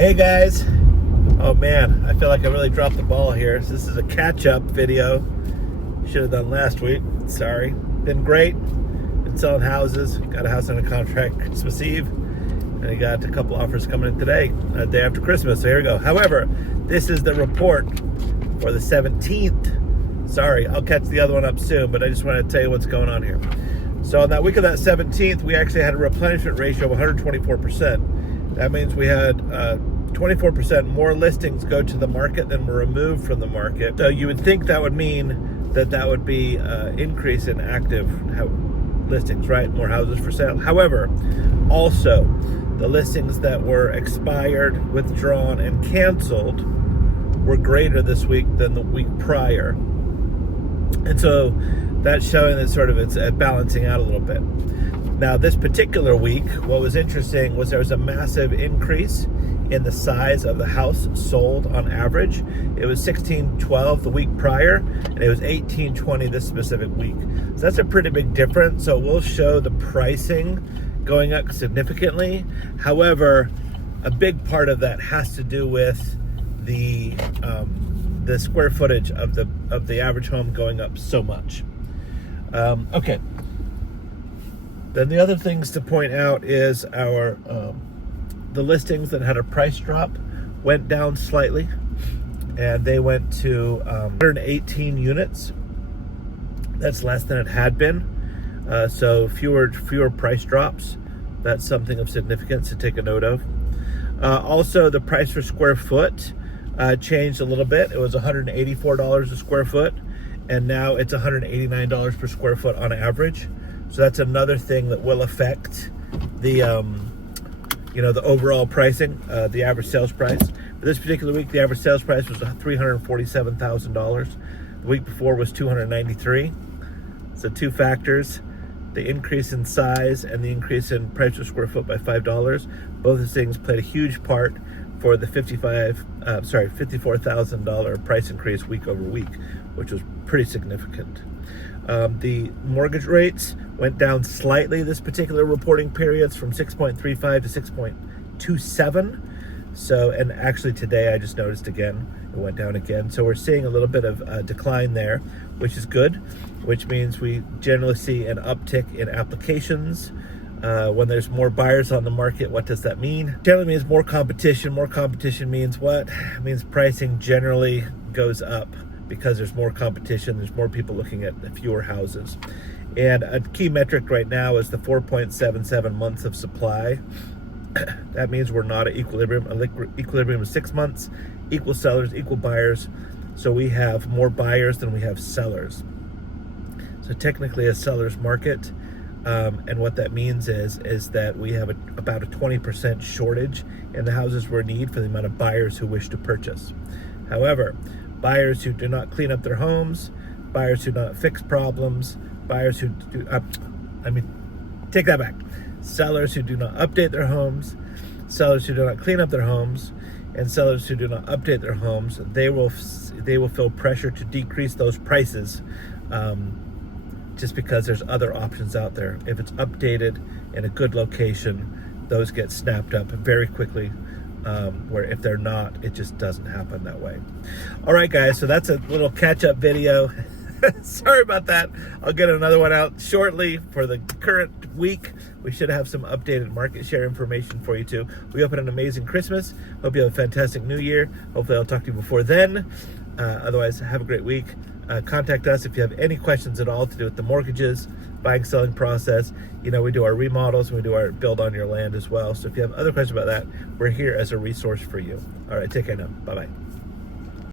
Hey guys, oh man, I feel like I really dropped the ball here. So this is a catch-up video. Should have done last week. Sorry. Been great. Been selling houses. Got a house under contract Christmas Eve, and I got a couple offers coming in today, day after Christmas. So here we go. However, this is the report for the 17th. Sorry, I'll catch the other one up soon, but I just wanted to tell you what's going on here. So on that week of that 17th, we actually had a replenishment ratio of 124%. That means we had 24% more listings go to the market than were removed from the market. So you would think that would mean that would be increase in active listings, right? More houses for sale. However, also the listings that were expired, withdrawn, and canceled were greater this week than the week prior. And so that's showing that sort of it's balancing out a little bit. Now, this particular week, what was interesting was there was a massive increase in the size of the house sold on average. It was 1612 the week prior, and it was 1820 this specific week. So that's a pretty big difference. So we'll show the pricing going up significantly. However, a big part of that has to do with the square footage of the average home going up so much. Okay. Then the other things to point out is our the listings that had a price drop went down slightly, and they went to 118 units. That's less than it had been. So fewer price drops. That's something of significance to take a note of. Also, the price per square foot changed a little bit. It was $184 a square foot, and now it's $189 per square foot on average. So that's another thing that will affect the the overall pricing, the average sales price. For this particular week, the average sales price was $347,000. The week before was $293,000. So two factors: the increase in size and the increase in price per square foot by $5. Both of these things played a huge part for the $54,000 price increase week over week, which was pretty significant. The mortgage rates went down slightly this particular reporting periods from 6.35 to 6.27. So, and actually today I just noticed again, it went down again. So we're seeing a little bit of a decline there, which is good, which means we generally see an uptick in applications. When there's more buyers on the market, what does that mean? Generally means more competition. More competition means what? It means pricing generally goes up because there's more competition. There's more people looking at fewer houses. And a key metric right now is the 4.77 months of supply. That means we're not at equilibrium. Equilibrium is 6 months, equal sellers, equal buyers. So we have more buyers than we have sellers. So technically a seller's market. And what that means is that we have about a 20% shortage in the houses we need for the amount of buyers who wish to purchase. However, buyers who do not clean up their homes, buyers who do not fix problems, buyers who do, take that back. Sellers who do not update their homes, sellers who do not clean up their homes, and sellers who do not update their homes, they will feel pressure to decrease those prices, just because there's other options out there. If it's updated in a good location, those get snapped up very quickly. Where if they're not, it just doesn't happen that way. All right, guys, so that's a little catch-up video. Sorry about that. I'll get another one out shortly for the current week. We should have some updated market share information for you too. We hope you had an amazing Christmas. Hope you have a fantastic New Year. Hopefully I'll talk to you before then. Otherwise, have a great week. Contact us if you have any questions at all to do with the mortgages, buying, selling process. We do our remodels and we do our build on your land as well. So if you have other questions about that, we're here as a resource for you. All right, take care now. Bye-bye.